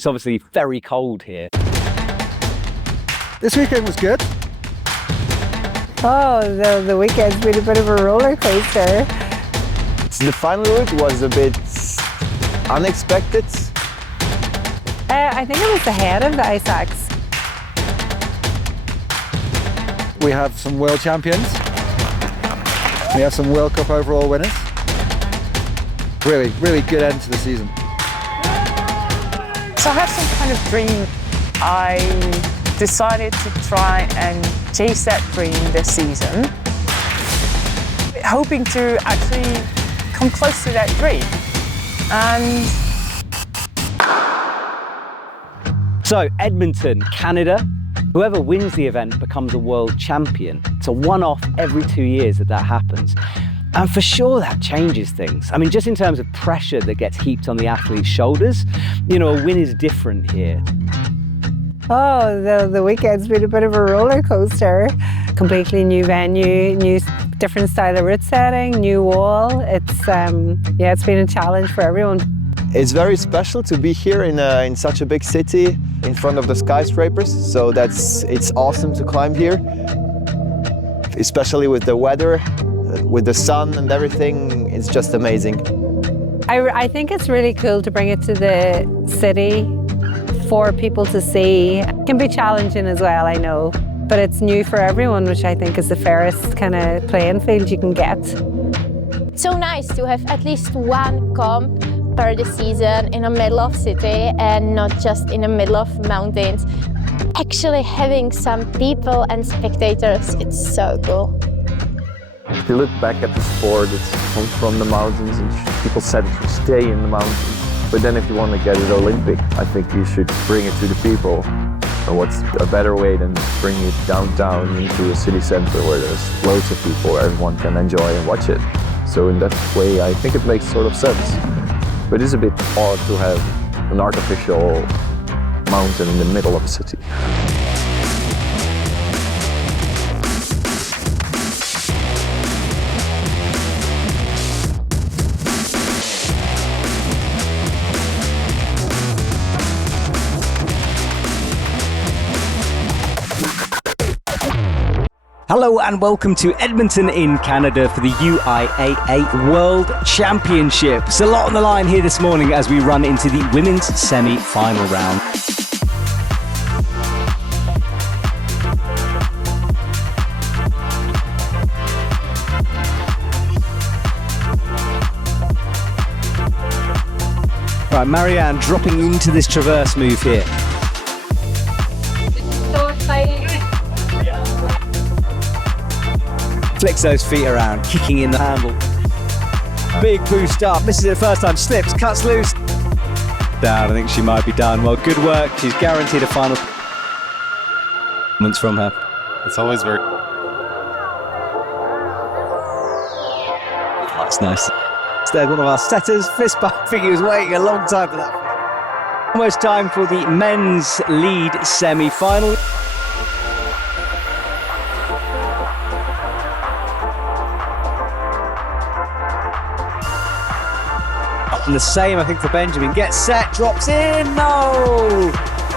It's obviously very cold here. This weekend was good. Oh, the weekend's been a bit of a roller coaster. The final route was a bit unexpected. I think it was the head of the ice axe. We have some world champions. We have some World Cup overall winners. Really, really good end to the season. So I had some kind of dream. I decided to try and chase that dream this season, hoping to actually come close to that dream. And So Edmonton, Canada. Whoever wins the event becomes a world champion. It's a one-off every 2 years that happens. And for sure that changes things. I mean, just in terms of pressure that gets heaped on the athlete's shoulders, you know, a win is different here. Oh, the weekend's been a bit of a roller coaster. Completely new venue, different style of route setting, new wall. It's been a challenge for everyone. It's very special to be here in such a big city in front of the skyscrapers. So it's awesome to climb here, especially with the weather, with the sun and everything. It's just amazing. I think it's really cool to bring it to the city for people to see. It can be challenging as well, I know, but it's new for everyone, which I think is the fairest kind of playing field you can get. It's so nice to have at least one comp per the season in the middle of city and not just in the middle of mountains. Actually having some people and spectators, it's so cool. If you look back at the sport, it comes from the mountains and people said it should stay in the mountains. But then if you want to get it Olympic, I think you should bring it to the people. And what's a better way than bringing it downtown into a city center where there's loads of people, where everyone can enjoy and watch it. So in that way, I think it makes sort of sense. But it's a bit odd to have an artificial mountain in the middle of a city. Hello and welcome to Edmonton in Canada for the UIAA World Championship. It's a lot on the line here this morning as we run into the women's semi-final round. Right, Marianne dropping into this traverse move here. So exciting. Flicks those feet around, kicking in the handle. Big boost up, misses it the first time, slips, cuts loose. Down, I think she might be done. Well, good work. She's guaranteed a final performance from her. It's always very... That's nice. There's one of our setters, fist bump. I think he was waiting a long time for that. Almost time for the men's lead semi-final. And the same, I think, for Benjamin. Gets set, drops in, no!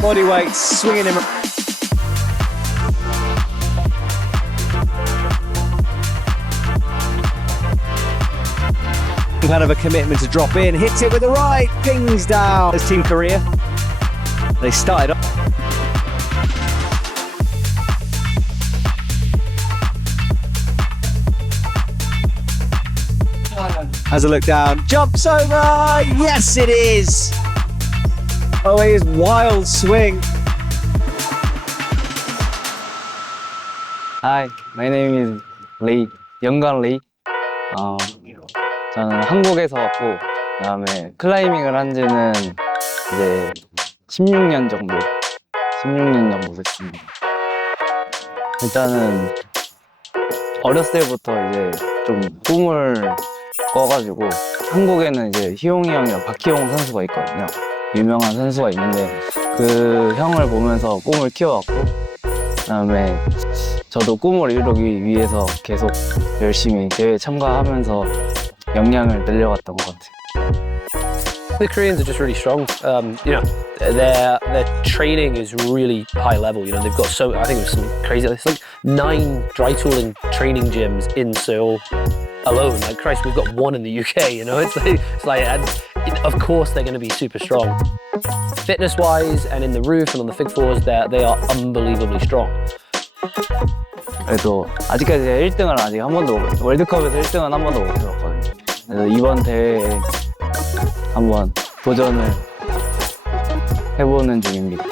Body weight swinging him. Kind of a commitment to drop in, hits it with the right, pings down. As Team Korea, they started off. Has a look down, jumps over, yes it is! Oh, it is wild swing. Hi, my name is Lee, 영광 Lee. 저는 한국에서 왔고, 그다음에 클라이밍을 한 지는 이제 16년 정도 됐습니다. 일단은 어렸을 때부터 이제 좀 꿈을 꿔가지고 한국에는 이제 희용이 형이랑 박희용 선수가 있거든요. 유명한 선수가 있는데 그 형을 보면서 꿈을 키워왔고, 그다음에 저도 꿈을 이루기 위해서 계속 열심히 대회에 참가하면서 역량을 늘려갔던 것 같아요. The Koreans are just really strong. You know, their training is really high level. You know, they've got I think it was something crazy. It's like 9 dry tooling training gyms in Seoul alone. Like Christ, we've got 1 in the UK. You know, it's like, and of course they're going to be super strong. Fitness-wise, and in the roof and on the fig fours, they are unbelievably strong. 그래도 아직까지 1등을 아직 한 번도 월드컵에서 1등은 한 번도 못 해봤거든요. 그래서 이번 대회에 한번 도전을 해보는 중입니다.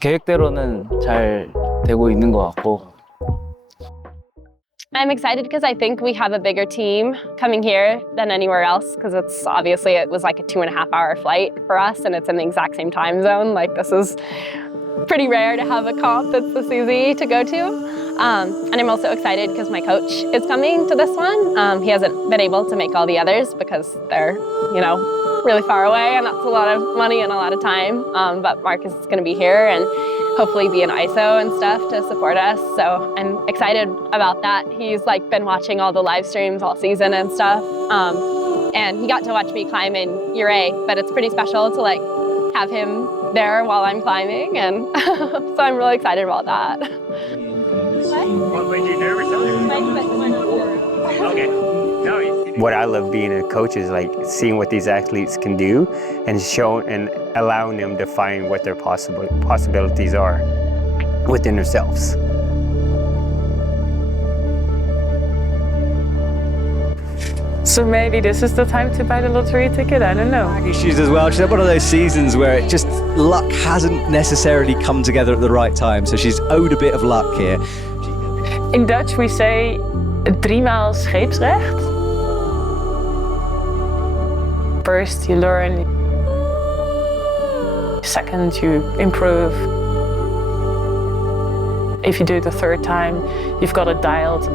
계획대로는 잘 되고 있는 것 같고. I'm excited because I think we have a bigger team coming here than anywhere else, because it's obviously it was like a 2.5-hour flight for us, and it's in the exact same time zone. Like, this is pretty rare to have a comp that's this easy to go to. And I'm also excited because my coach is coming to this one. He hasn't been able to make all the others because they're, you know, really far away, and that's a lot of money and a lot of time. But Marcus is going to be here and hopefully be an ISO and stuff to support us. So I'm excited about that. He's like been watching all the live streams all season and stuff. And he got to watch me climb in UIAA, but it's pretty special to like have him there while I'm climbing, and so I'm really excited about that. What made you nervous? Okay. What I love being a coach is like seeing what these athletes can do and allowing them to find what their possibilities are within themselves. So maybe this is the time to buy the lottery ticket, I don't know. Issues as well. She's had one of those seasons where it just, luck hasn't necessarily come together at the right time, so she's owed a bit of luck here. In Dutch we say 3 maal scheepsrecht. First you learn, second you improve. If you do it the 3rd time, you've got it dialed.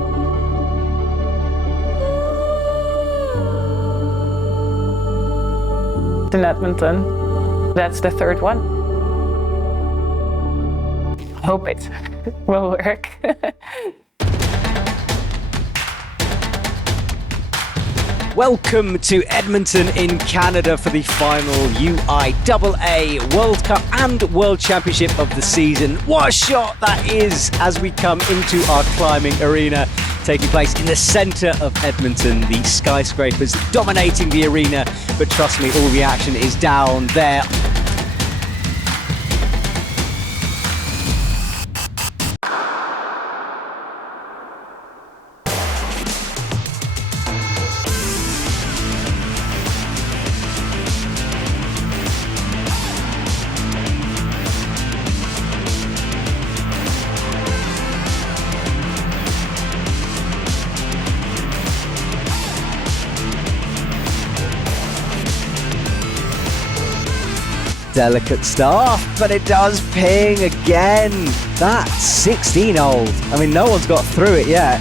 In Edmonton, that's the 3rd one. I hope it will work. Welcome to Edmonton in Canada for the final UIAA World Cup and World Championship of the season. What a shot that is as we come into our climbing arena, taking place in the centre of Edmonton. The skyscrapers dominating the arena, but trust me, all the action is down there. Delicate stuff, but it does ping again. That's 16-old. I mean, no one's got through it yet.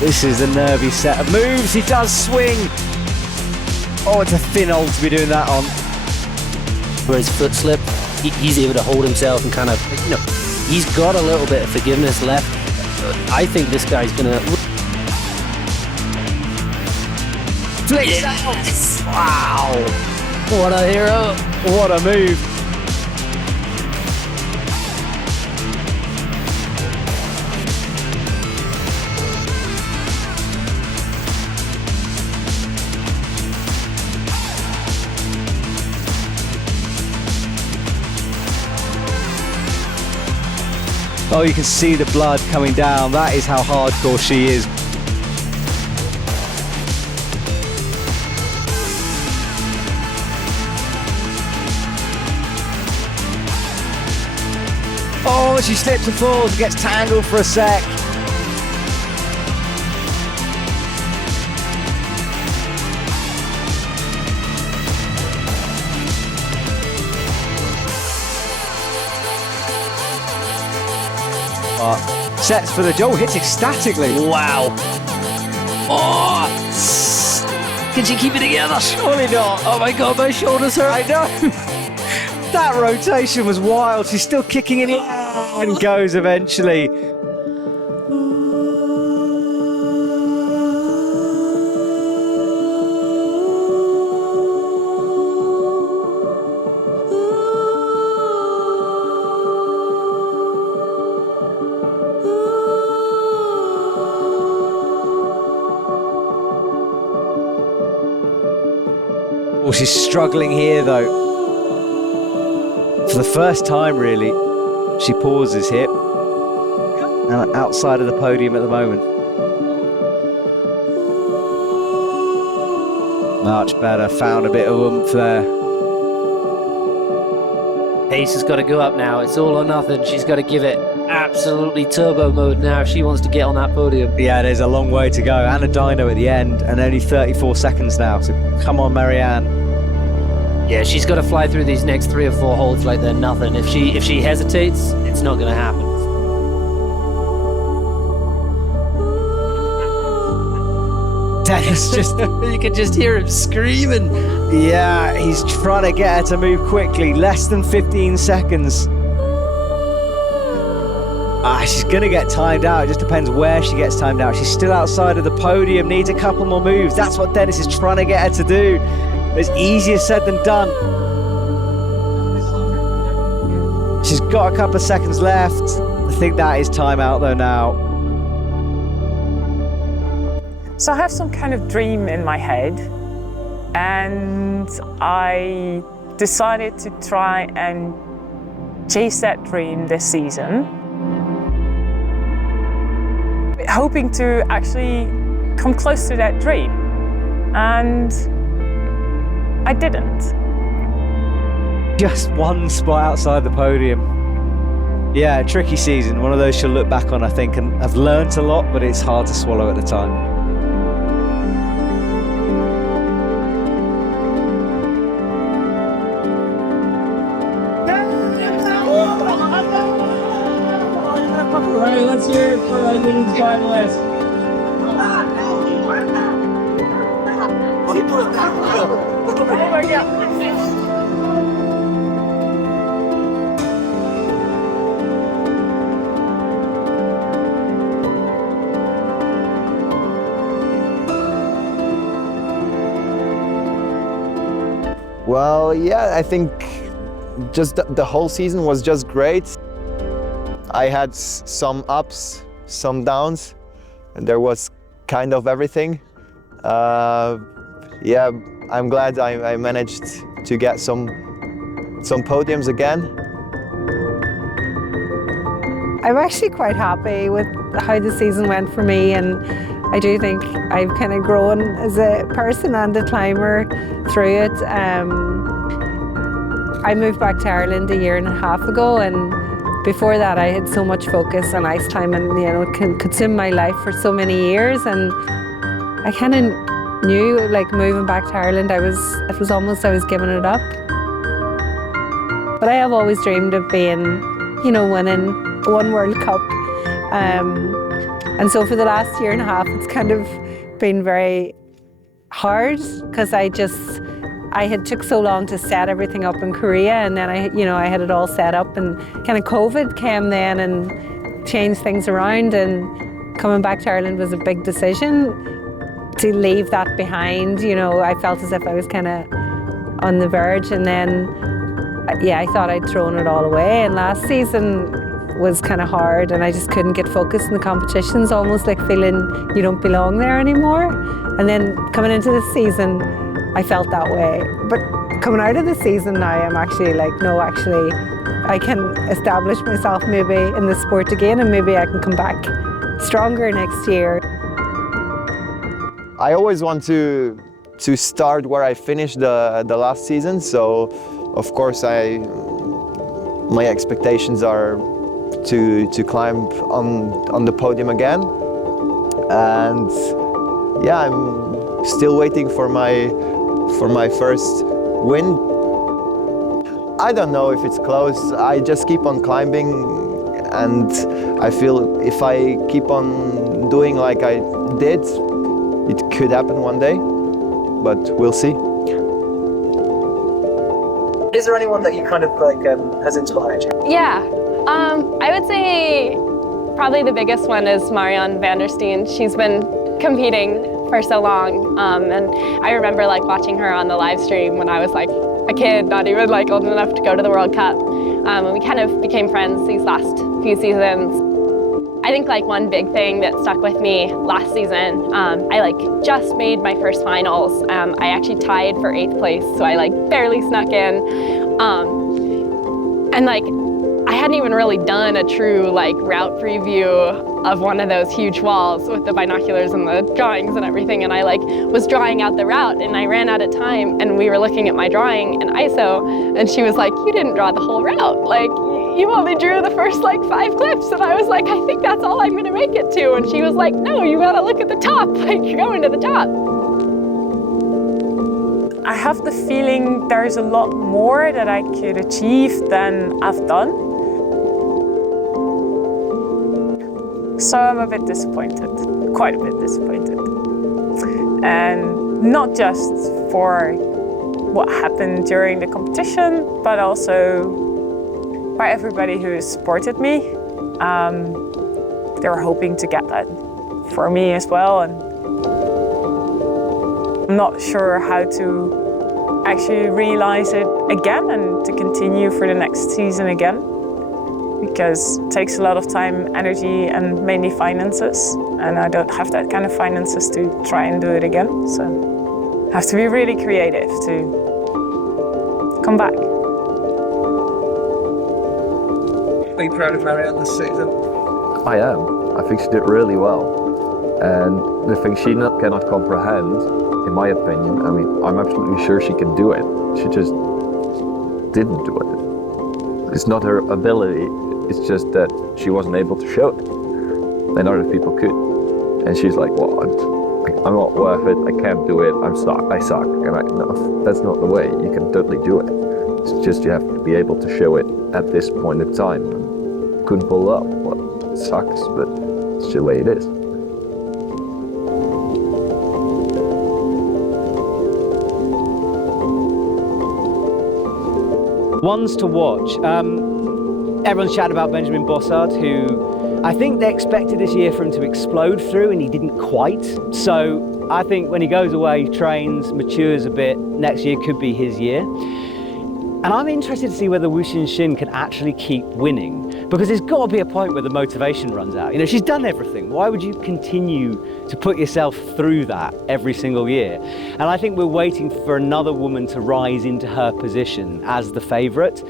This is a nervy set of moves. He does swing. Oh, it's a thin old to be doing that on. Where his foot slipped, he's able to hold himself and kind of, you know, he's got a little bit of forgiveness left. I think this guy's gonna. Yes! Wow! What a hero! What a move! Oh, you can see the blood coming down. That is how hardcore she is. Oh, she slips and falls, gets tangled for a sec. Sets for the Joe, hits ecstatically. Wow. Oh, can she keep it together? Surely not. Oh my God, my shoulders hurt. I know. That rotation was wild. She's still kicking in and goes eventually. She's struggling here though. For the first time really, she pauses here. And outside of the podium at the moment. Much better, found a bit of oomph there. Pace has got to go up now. It's all or nothing. She's got to give it absolutely turbo mode now if she wants to get on that podium. Yeah, there's a long way to go, and a dyno at the end, and only 34 seconds now. So come on, Marianne. Yeah, she's got to fly through these next 3 or 4 holds like they're nothing. If she hesitates, it's not going to happen. Dennis just... You can just hear him screaming. Yeah, he's trying to get her to move quickly. Less than 15 seconds. She's going to get timed out. It just depends where she gets timed out. She's still outside of the podium, needs a couple more moves. That's what Dennis is trying to get her to do. It's easier said than done. She's got a couple of seconds left. I think that is time out though now. So I have some kind of dream in my head, and I decided to try and chase that dream this season, hoping to actually come close to that dream, and I didn't. Just one spot outside the podium. Yeah, tricky season, one of those she'll look back on I think and have learnt a lot, but it's hard to swallow at the time. Alright, let's hear it for our little finalist. Well, yeah, I think just the whole season was just great. I had some ups, some downs, and there was kind of everything. Yeah, I'm glad I managed to get some podiums again. I'm actually quite happy with how the season went for me, and I do think I've kind of grown as a person and a climber through it. I moved back to Ireland a year and a half ago, and before that I had so much focus on ice climbing, you know, it consumed my life for so many years, and I kind of knew, like, moving back to Ireland, it was almost I was giving it up. But I have always dreamed of being, you know, winning one World Cup. And so for the last year and a half, it's kind of been very hard because I had took so long to set everything up in Korea, and then I had it all set up, and kind of COVID came then and changed things around, and coming back to Ireland was a big decision to leave that behind. You know, I felt as if I was kind of on the verge, and then, yeah, I thought I'd thrown it all away, and last season was kind of hard, and I just couldn't get focused in the competitions, almost like feeling you don't belong there anymore. And then coming into this season, I felt that way. But coming out of the season now, I'm actually like, no, actually, I can establish myself maybe in the sport again, and maybe I can come back stronger next year. I always want to start where I finished the last season, so of course my expectations are to climb on the podium again, and yeah, I'm still waiting for my first win. I don't know if it's close. I just keep on climbing, and I feel if I keep on doing like I did, it could happen one day, but we'll see. Is there anyone that you kind of like has inspired you? Yeah, I would say probably the biggest one is Marianne van der Steen. She's been competing for so long, and I remember like watching her on the live stream when I was like a kid, not even like old enough to go to the World Cup, and we kind of became friends these last few seasons. I think like one big thing that stuck with me last season, I like just made my first finals. I actually tied for 8th place, so I like barely snuck in. And like, I hadn't even really done a true like route preview of one of those huge walls with the binoculars and the drawings and everything. And I like was drawing out the route and I ran out of time and we were looking at my drawing in ISO and she was like, you didn't draw the whole route. Like, you only drew the first like 5 clips. And I was like, I think that's all I'm gonna make it to. And she was like, no, you gotta look at the top. Like, you're going to the top. I have the feeling there's a lot more that I could achieve than I've done. So I'm a bit disappointed, quite a bit disappointed. And not just for what happened during the competition, but also by everybody who has supported me. They were hoping to get that for me as well. And I'm not sure how to actually realize it again and to continue for the next season again. Because it takes a lot of time, energy, and mainly finances. And I don't have that kind of finances to try and do it again. So I have to be really creative to come back. Are you proud of Marianne this season? I am. I think she did really well. And the thing she cannot comprehend, in my opinion, I mean, I'm absolutely sure she can do it. She just didn't do it. It's not her ability. It's just that she wasn't able to show it, and other people could. And she's like, well, I'm not worth it, I can't do it, I suck. And no, that's not the way. You can totally do it. It's just you have to be able to show it at this point in time. Couldn't pull up. Well, it sucks, but it's the way it is. Ones to watch. Everyone's chatting about Benjamin Bossard, who I think they expected this year for him to explode through, and he didn't quite. So I think when he goes away, trains, matures a bit, next year could be his year. And I'm interested to see whether Wu Xin can actually keep winning, because there's got to be a point where the motivation runs out. You know, she's done everything. Why would you continue to put yourself through that every single year? And I think we're waiting for another woman to rise into her position as the favourite.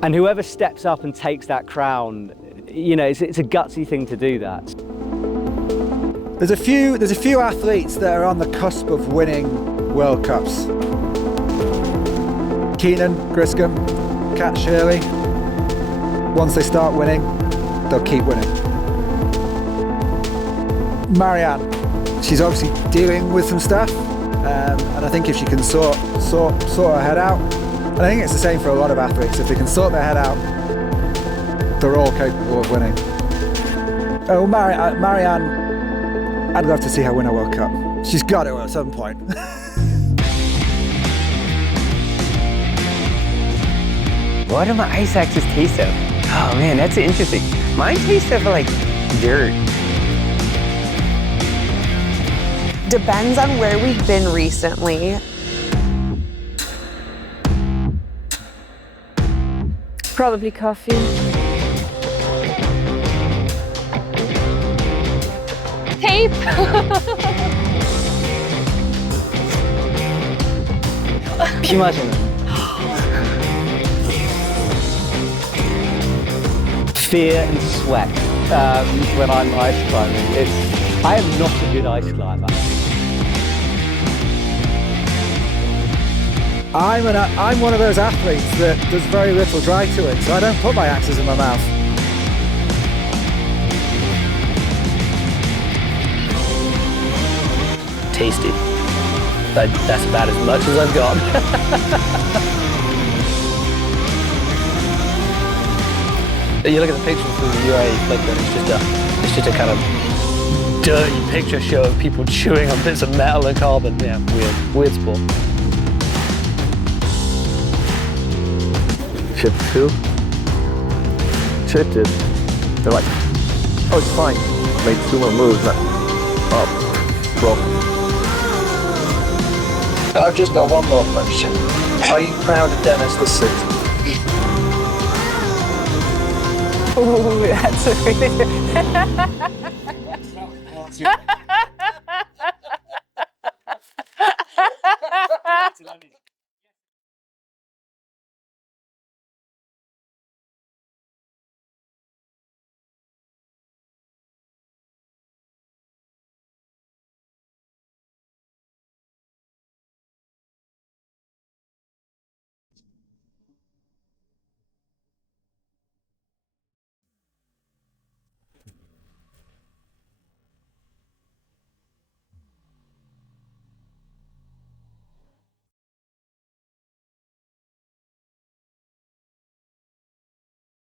And whoever steps up and takes that crown, you know, it's a gutsy thing to do that. There's a few athletes that are on the cusp of winning World Cups. Keenan, Griscom, Kat Shirley. Once they start winning, they'll keep winning. Marianne, she's obviously dealing with some stuff, and I think if she can sort her head out, and I think it's the same for a lot of athletes. If they can sort their head out, they're all capable of winning. Oh, Marianne, I'd love to see her win a World Cup. She's got to at some point. What do my ice axes taste of? Oh man, that's interesting. Mine taste of like dirt. Depends on where we've been recently. Probably coffee. Tape. 피 마시는. Fear and sweat when I'm ice climbing. I am not a good ice climber. I'm one of those athletes that does very little dry tooling, so I don't put my axes in my mouth. Tasty. That's about as much as I've got. You look at the picture from the UIAA flicker, it's just a kind of dirty picture show of people chewing on bits of metal and carbon. Yeah, weird sport. Chip 2. Chipped it. They're like, oh, it's fine. Made 2 more moves. Broken. I've just got one more question. Are you proud of Dennis this season? Ooh, that's a really